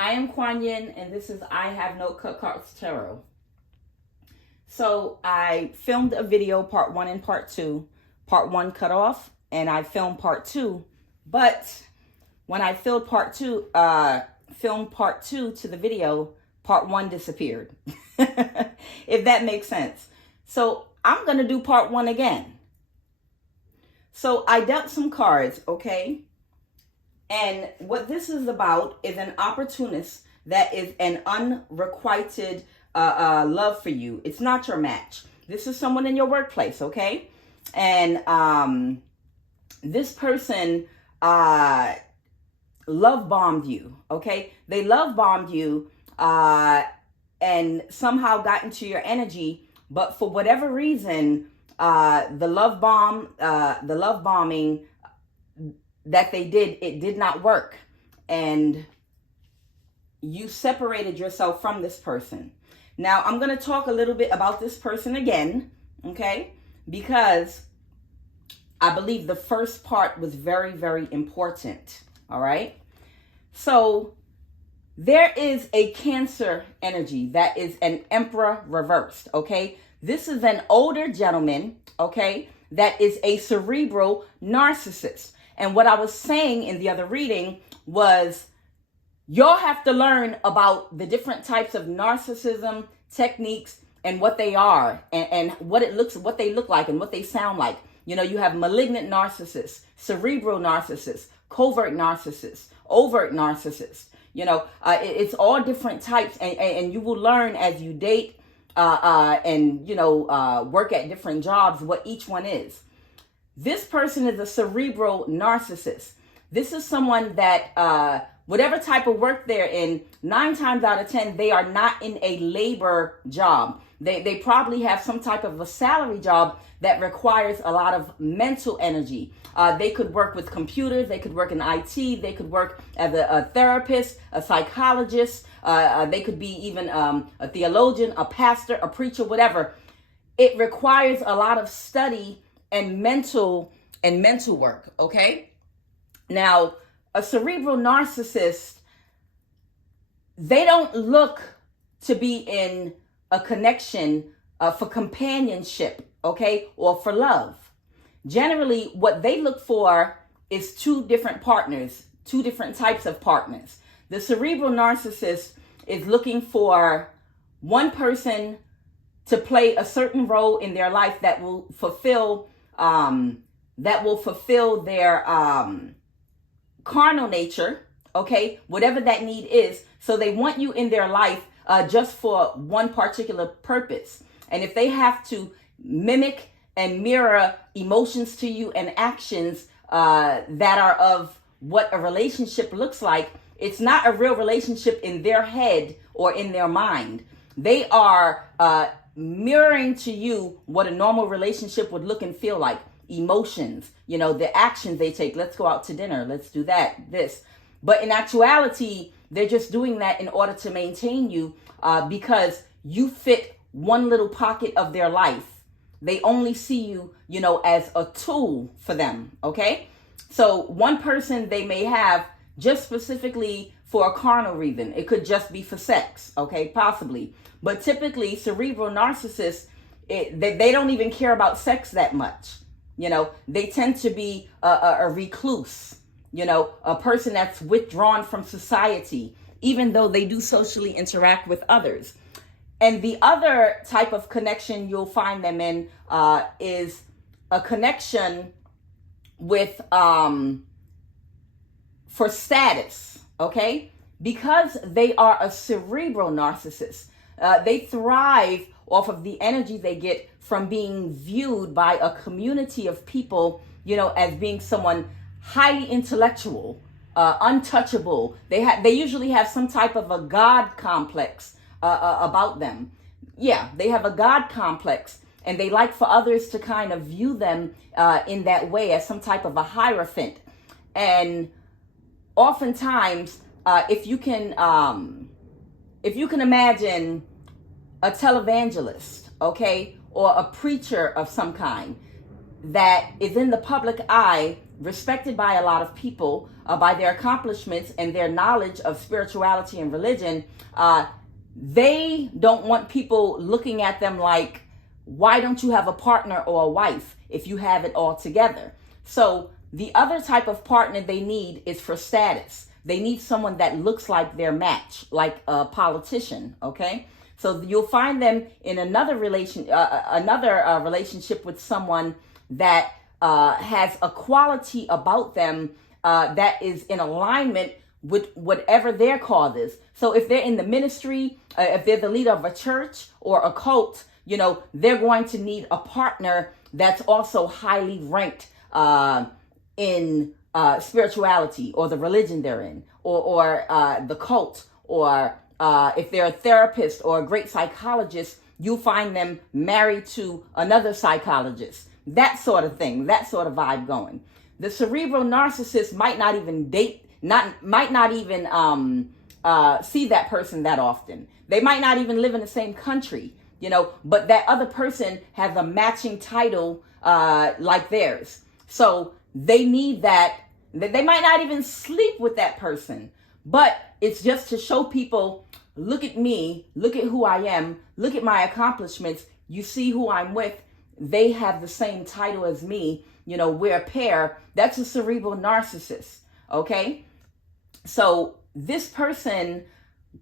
I am QUAN, and this is I Have No Cut Cards Tarot. So I filmed a video, part 1 and part 2. Part 1 cut off, and I filmed part 2. But when I filmed part 2 to the video, part 1 disappeared. If that makes sense. So I'm going to do part 1 again. So I dealt some cards, okay? And what this is about is an opportunist that is an unrequited love for you. It's not your match. This is someone in your workplace, okay? And this person love bombed you, okay? They love bombed you and somehow got into your energy, but for whatever reason, the love bombing that they did, it did not work. And you separated yourself from this person. Now, I'm going to talk a little bit about this person again, okay? Because I believe the first part was very, very important, all right? So there is a Cancer energy that is an Emperor reversed, okay? This is an older gentleman, okay, that is a cerebral narcissist. And what I was saying in the other reading was y'all have to learn about the different types of narcissism techniques and what they are and what they look like and what they sound like. You know, you have malignant narcissists, cerebral narcissists, covert narcissists, overt narcissists. You know, it's all different types, and you will learn as you date and, you know, work at different jobs what each one is. This person is a cerebral narcissist. This is someone that whatever type of work they're in, 9 times out of 10, they are not in a labor job. They probably have some type of a salary job that requires a lot of mental energy. They could work with computers. They could work in IT. They could work as a therapist, a psychologist. They could be even a theologian, a pastor, a preacher, whatever. It requires a lot of study and mental work, okay? Now, a cerebral narcissist, they don't look to be in a connection for companionship, okay, or for love. Generally, what they look for is 2 different partners, 2 different types of partners. The cerebral narcissist is looking for one person to play a certain role in their life that will fulfill their carnal nature, okay, whatever that need is. So they want you in their life just for one particular purpose. And if they have to mimic and mirror emotions to you and actions that are of what a relationship looks like, it's not a real relationship in their head or in their mind. They are mirroring to you what a normal relationship would look and feel like. Emotions, you know, the actions they take. Let's go out to dinner. Let's do that, this. But in actuality, they're just doing that in order to maintain you because you fit one little pocket of their life. They only see you, you know, as a tool for them, okay? So one person they may have just specifically for a carnal reason. It could just be for sex, okay, possibly. But typically, cerebral narcissists, they don't even care about sex that much. You know, they tend to be a recluse, you know, a person that's withdrawn from society, even though they do socially interact with others. And the other type of connection you'll find them in is a connection with for status, okay? Because they are a cerebral narcissist, they thrive off of the energy they get from being viewed by a community of people, you know, as being someone highly intellectual, untouchable. They usually have some type of a God complex about them. Yeah, they have a God complex, and they like for others to kind of view them in that way as some type of a hierophant. And oftentimes, if you can imagine a televangelist, okay, or a preacher of some kind that is in the public eye, respected by a lot of people, by their accomplishments and their knowledge of spirituality and religion, they don't want people looking at them like, why don't you have a partner or a wife if you have it all together? So the other type of partner they need is for status. They need someone that looks like their match, like a politician, okay? So you'll find them in another relationship with someone that has a quality about them that is in alignment with whatever their cause is. So if they're in the ministry, if they're the leader of a church or a cult, you know, they're going to need a partner that's also highly ranked in spirituality or the religion they're in, or the cult, or if they're a therapist or a great psychologist, you'll find them married to another psychologist. That sort of thing, that sort of vibe going. The cerebral narcissist might not even see that person that often. They might not even live in the same country, you know, but that other person has a matching title like theirs. So they need that. They might not even sleep with that person, but it's just to show people, look at me, look at who I am, look at my accomplishments. You see who I'm with. They have the same title as me. You know, we're a pair. That's a cerebral narcissist. Okay. So this person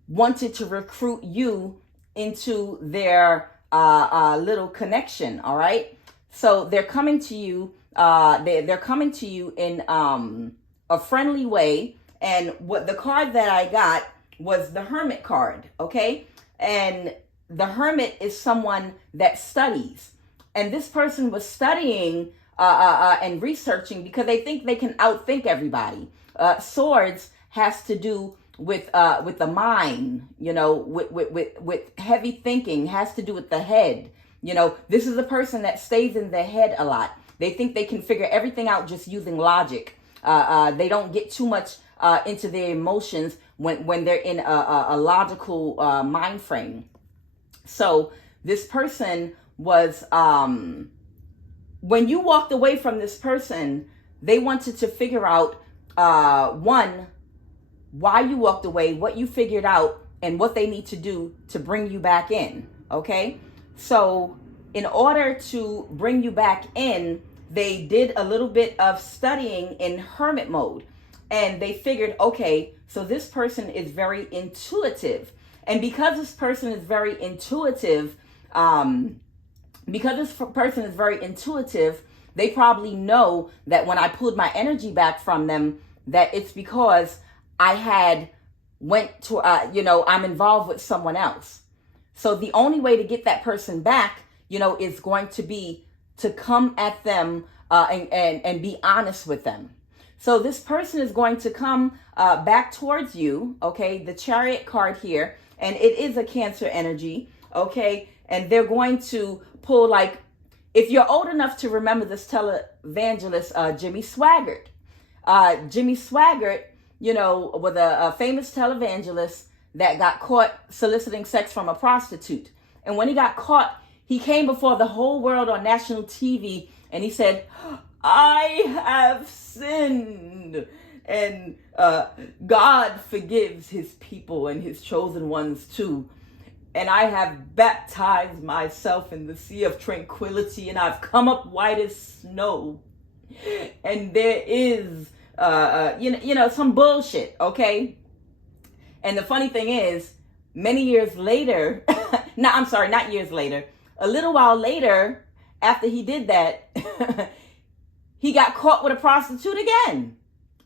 wanted to recruit you into their little connection. All right. So they're coming to you. They're coming to you in a friendly way. And what the card that I got was the Hermit card. Okay. And the Hermit is someone that studies. And this person was studying and researching because they think they can outthink everybody. Swords has to do with the mind, you know, with heavy thinking, has to do with the head. You know, this is a person that stays in their head a lot. They think they can figure everything out just using logic. They don't get too much into their emotions when they're in a logical mind frame. So this person was, when you walked away from this person, they wanted to figure out, one, why you walked away, what you figured out, and what they need to do to bring you back in. Okay. So in order to bring you back in, they did a little bit of studying in hermit mode, and they figured, okay, so this person is very intuitive. And because this person is very intuitive, they probably know that when I pulled my energy back from them, that it's because I had went to, I'm involved with someone else. So the only way to get that person back, you know, is going to be to come at them and be honest with them. So this person is going to come back towards you, okay, the Chariot card here, and it is a Cancer energy, okay, and they're going to pull, like, if you're old enough to remember this televangelist, Jimmy Swaggart. Jimmy Swaggart, you know, was a famous televangelist that got caught soliciting sex from a prostitute. And when he got caught, he came before the whole world on national TV and he said, I have sinned. And God forgives his people and his chosen ones too. And I have baptized myself in the sea of tranquility, and I've come up white as snow. And there is, some bullshit, okay? And the funny thing is, many years later, not years later, a little while later, after he did that, he got caught with a prostitute again,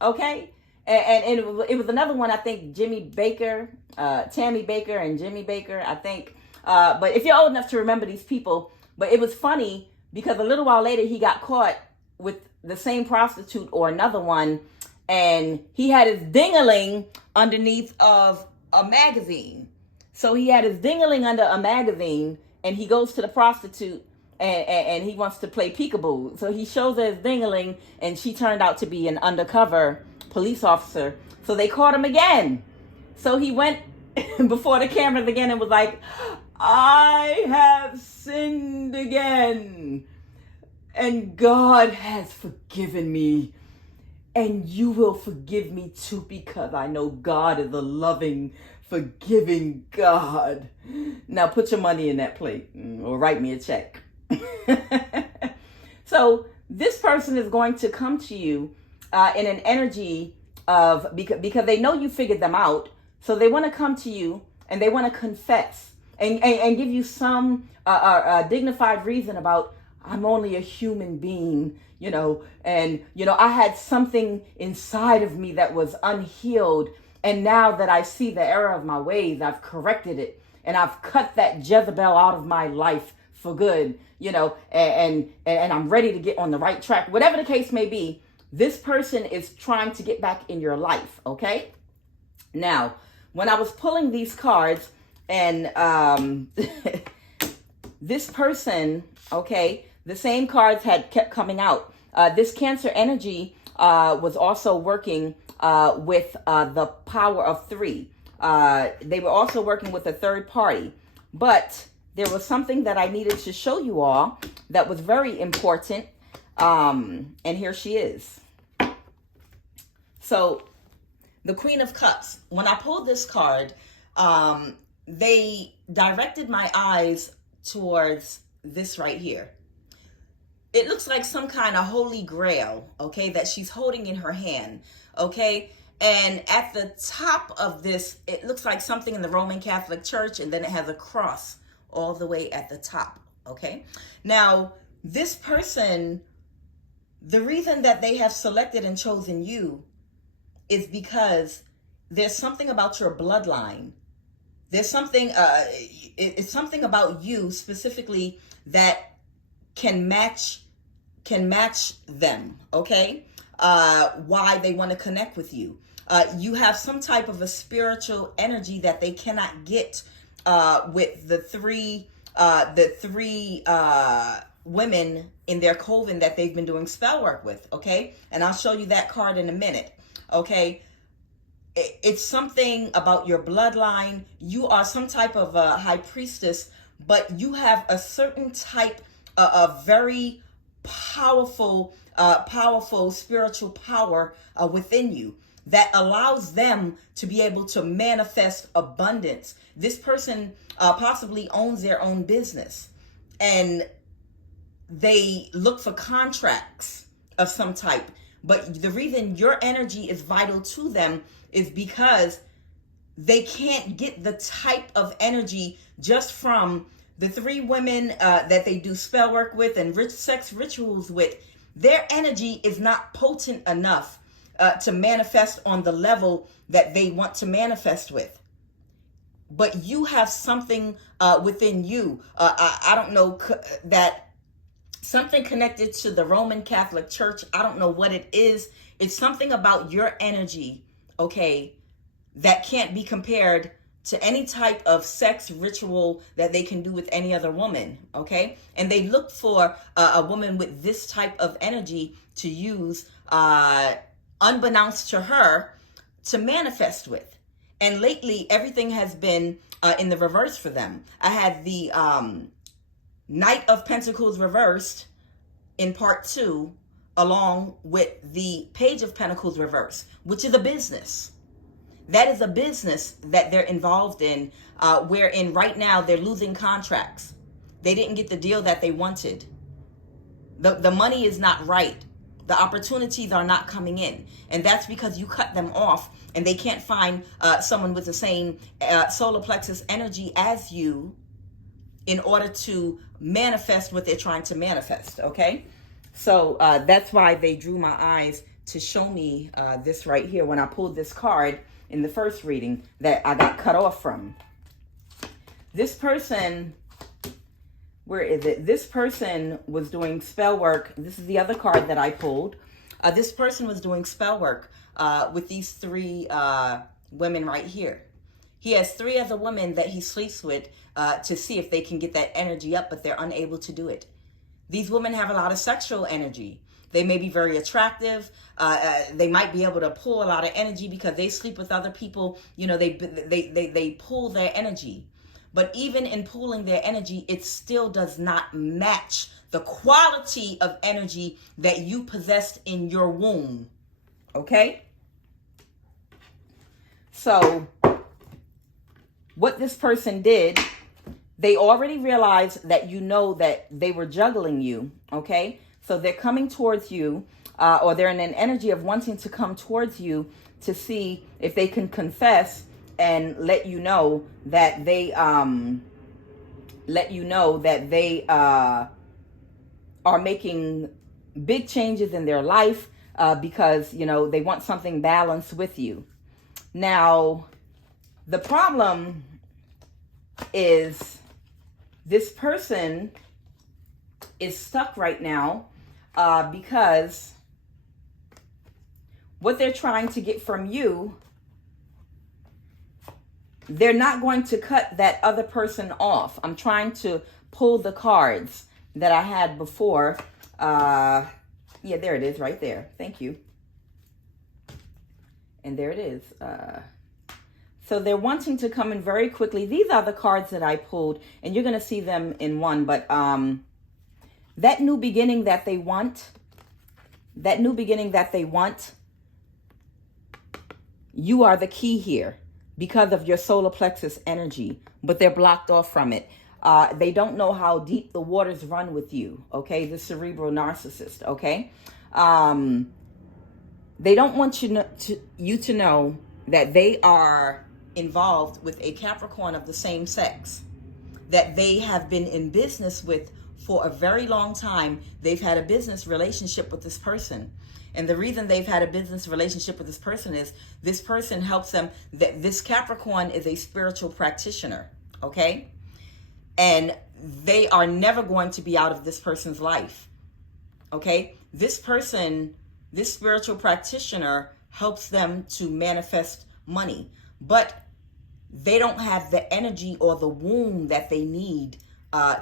okay? And it was another one, I think, Tammy Baker and Jimmy Baker, I think. But if you're old enough to remember these people, but it was funny because a little while later he got caught with the same prostitute or another one, and he had his ding-a-ling underneath of a magazine. So he had his ding-a-ling under a magazine, and he goes to the prostitute and he wants to play peekaboo. So he shows her his ding-a-ling, and she turned out to be an undercover police officer. So they caught him again. So he went before the cameras again and was like, I have sinned again, and God has forgiven me. And you will forgive me too, because I know God is a loving, forgiving God. Now put your money in that plate or write me a check. So this person is going to come to you in an energy of, because they know you figured them out. So they want to come to you and they want to confess and give you some dignified reason about, I'm only a human being, and, I had something inside of me that was unhealed. And now that I see the error of my ways, I've corrected it and I've cut that Jezebel out of my life for good, and I'm ready to get on the right track. Whatever the case may be, this person is trying to get back in your life, okay? Now, when I was pulling these cards and this person, okay, the same cards had kept coming out. This Cancer energy was also working with the power of 3. They were also working with a third party. But there was something that I needed to show you all that was very important. And here she is. So the Queen of Cups, when I pulled this card, they directed my eyes towards this right here. It looks like some kind of holy grail, okay, that she's holding in her hand, okay? And at the top of this, it looks like something in the Roman Catholic Church, and then it has a cross all the way at the top, okay? Now, this person, the reason that they have selected and chosen you is because there's something about your bloodline. There's something, it's something about you specifically that can match them, okay? Why they want to connect with you. You have some type of a spiritual energy that they cannot get with the three women in their coven that they've been doing spell work with, okay? And I'll show you that card in a minute, okay? It's something about your bloodline. You are some type of a high priestess, but you have a certain type of very powerful spiritual power within you that allows them to be able to manifest abundance. This person possibly owns their own business, and they look for contracts of some type. But the reason your energy is vital to them is because they can't get the type of energy just from the 3 women that they do spell work with and sex rituals with. Their energy is not potent enough to manifest on the level that they want to manifest with. But you have something within you. I don't know, that something connected to the Roman Catholic Church. I don't know what it is. It's something about your energy, okay, that can't be compared to any type of sex ritual that they can do with any other woman, okay? And they look for a woman with this type of energy to use, unbeknownst to her, to manifest with. And lately, everything has been in the reverse for them. I had the Knight of Pentacles reversed in part 2, along with the Page of Pentacles reversed, which is a business. That is a business that they're involved in, wherein right now they're losing contracts. They didn't get the deal that they wanted. The money is not right. The opportunities are not coming in. And that's because you cut them off and they can't find someone with the same solar plexus energy as you in order to manifest what they're trying to manifest, okay? So that's why they drew my eyes to show me this right here when I pulled this card in the first reading that I got cut off from. This person, where is it? This person was doing spell work. This is the other card that I pulled. This person was doing spell work with these 3 women right here. He has 3 other women that he sleeps with to see if they can get that energy up, but they're unable to do it. These women have a lot of sexual energy. They may be very attractive. They might be able to pull a lot of energy because they sleep with other people. You know, they pull their energy. But even in pulling their energy, it still does not match the quality of energy that you possessed in your womb. Okay? So what this person did, they already realized that you know that they were juggling you. Okay? So they're coming towards you, or they're in an energy of wanting to come towards you to see if they can confess and let you know that they are making big changes in their life, because, you know, they want something balanced with you. Now, the problem is this person is stuck right now, because what they're trying to get from you, they're not going to cut that other person off. I'm trying to pull the cards that I had before. Yeah, there it is right there. Thank you. And there it is. So they're wanting to come in very quickly. These are the cards that I pulled, and you're going to see them in one. But that new beginning that they want, you are the key here because of your solar plexus energy, but they're blocked off from it. They don't know how deep the waters run with you, okay? The cerebral narcissist, okay? They don't want you to know that they are involved with a Capricorn of the same sex, that they have been in business with for a very long time. They've had a business relationship with this person. And the reason they've had a business relationship with this person is this person helps them. That this Capricorn is a spiritual practitioner, okay? And they are never going to be out of this person's life, okay? This person, this spiritual practitioner helps them to manifest money, but they don't have the energy or the womb that they need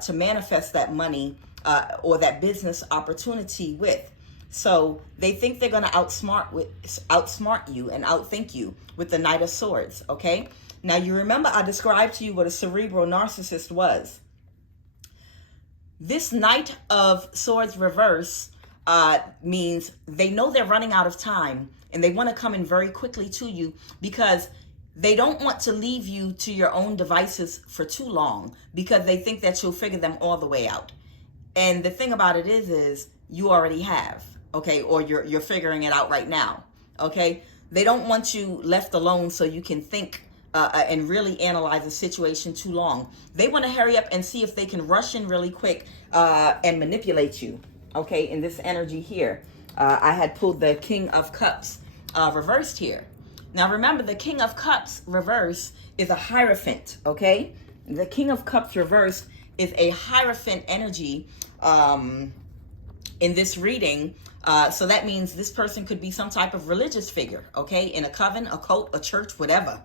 to manifest that money or that business opportunity with. So they think they're going to outsmart you and outthink you with the Knight of Swords, okay? Now, you remember I described to you what a cerebral narcissist was. This Knight of Swords reverse means they know they're running out of time, and they want to come in very quickly to you because they don't want to leave you to your own devices for too long, because they think that you'll figure them all the way out. And the thing about it is you already have, okay? Or you're figuring it out right now, okay? They don't want you left alone so you can think and really analyze the situation too long. They want to hurry up and see if they can rush in really quick and manipulate you, okay? In this energy here, I had pulled the King of Cups reversed here. Now remember, the King of Cups reverse is a Hierophant, okay? The King of Cups reversed is a Hierophant energy in this reading. So that means this person could be some type of religious figure, okay? In a coven, a cult, a church, whatever,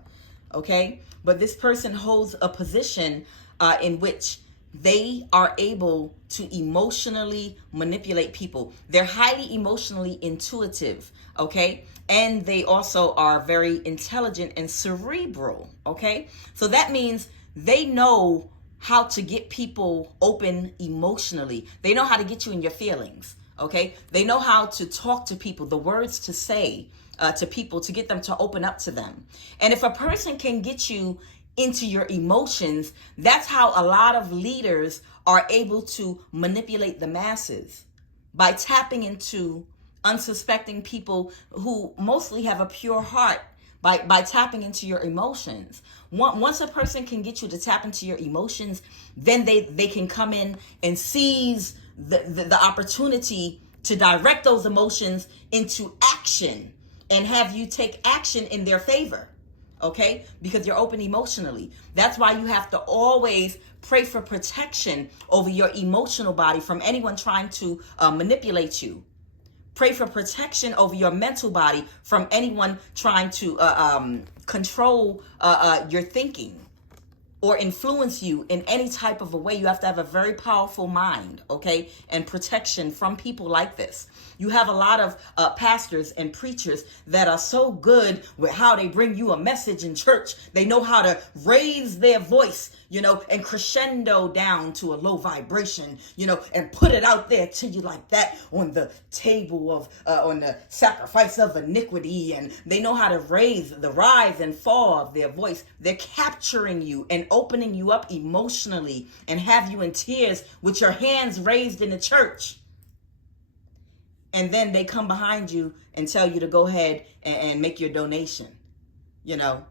okay? But this person holds a position in which they are able to emotionally manipulate people. They're highly emotionally intuitive, okay? And they also are very intelligent and cerebral, okay? So that means they know how to get people open emotionally. They know how to get you in your feelings, okay? They know how to talk to people, the words to say to people to get them to open up to them. And if a person can get you into your emotions, that's how a lot of leaders are able to manipulate the masses, by tapping into unsuspecting people who mostly have a pure heart, by tapping into your emotions. Once a person can get you to tap into your emotions, then they can come in and seize the opportunity to direct those emotions into action and have you take action in their favor, okay? Because you're open emotionally. That's why you have to always pray for protection over your emotional body from anyone trying to manipulate you. Pray for protection over your mental body from anyone trying to control your thinking or influence you in any type of a way. You have to have a very powerful mind, okay, and protection from people like this. You have a lot of pastors and preachers that are so good with how they bring you a message in church. They know how to raise their voice, you know, and crescendo down to a low vibration, you know, and put it out there to you like that on the table of, on the sacrifice of iniquity. And they know how to raise the rise and fall of their voice. They're capturing you and opening you up emotionally and have you in tears with your hands raised in the church. And then they come behind you and tell you to go ahead and make your donation. You know,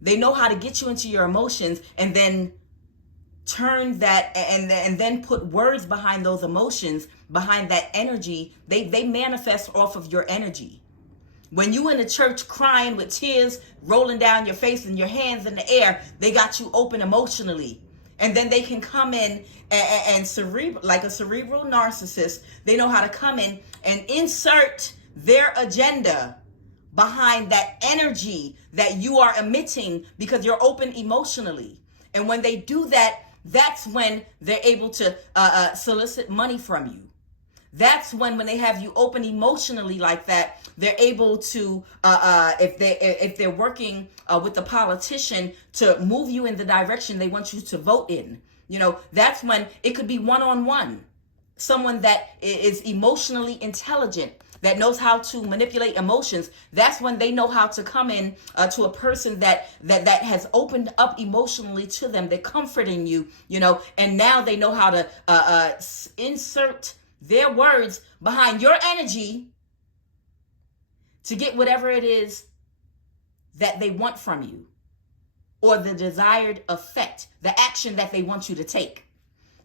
they know how to get you into your emotions and then turn that and then put words behind those emotions, behind that energy. They manifest off of your energy. When you in the church crying with tears rolling down your face and your hands in the air, they got you open emotionally. And then they can come in and like a cerebral narcissist, they know how to come in and insert their agenda behind that energy that you are emitting because you're open emotionally. And when they do that, that's when they're able to solicit money from you. That's when they have you open emotionally like that, they're able to, if they're working with the politician to move you in the direction they want you to vote in. You know, that's when it could be one-on-one. Someone that is emotionally intelligent, that knows how to manipulate emotions. That's when they know how to come in to a person that has opened up emotionally to them. They're comforting you, you know, and now they know how to insert their words behind your energy to get whatever it is that they want from you, or the desired effect, the action that they want you to take.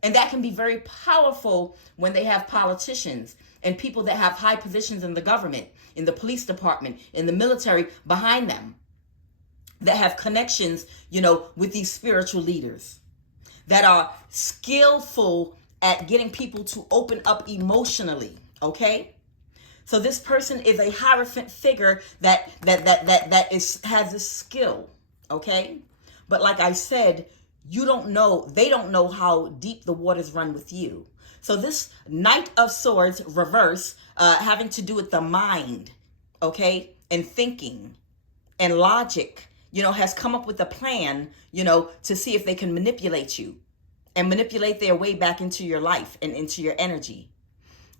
And that can be very powerful when they have politicians and people that have high positions in the government, in the police department, in the military behind them, that have connections, you know, with these spiritual leaders that are skillful at getting people to open up emotionally, okay? So this person is a hierophant figure that has this skill, okay? But like I said, they don't know how deep the waters run with you. So this Knight of Swords reverse, having to do with the mind, okay, and thinking and logic, you know, has come up with a plan, you know, to see if they can manipulate you and manipulate their way back into your life and into your energy.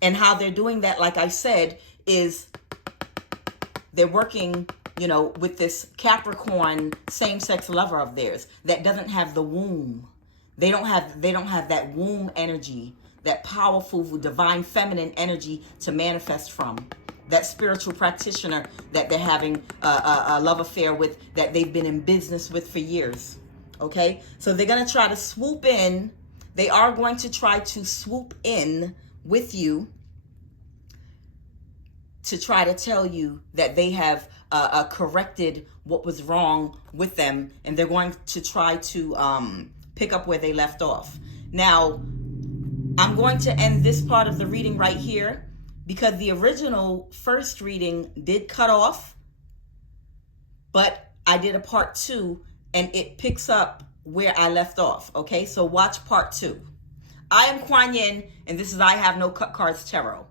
And how they're doing that, like I said, is they're working, you know, with this Capricorn same-sex lover of theirs that doesn't have the womb. They don't have that womb energy, that powerful divine feminine energy to manifest from. That spiritual practitioner that they're having a love affair with, that they've been in business with for years. Okay, so they're going to try to swoop in. They are going to try to swoop in with you to try to tell you that they have corrected what was wrong with them, and they're going to try to pick up where they left off. Now, I'm going to end this part of the reading right here because the original first reading did cut off, but I did a part 2 and it picks up where I left off. Okay, so watch part 2. I am Kuan Yin, and this is I Have No Cut Cards Tarot.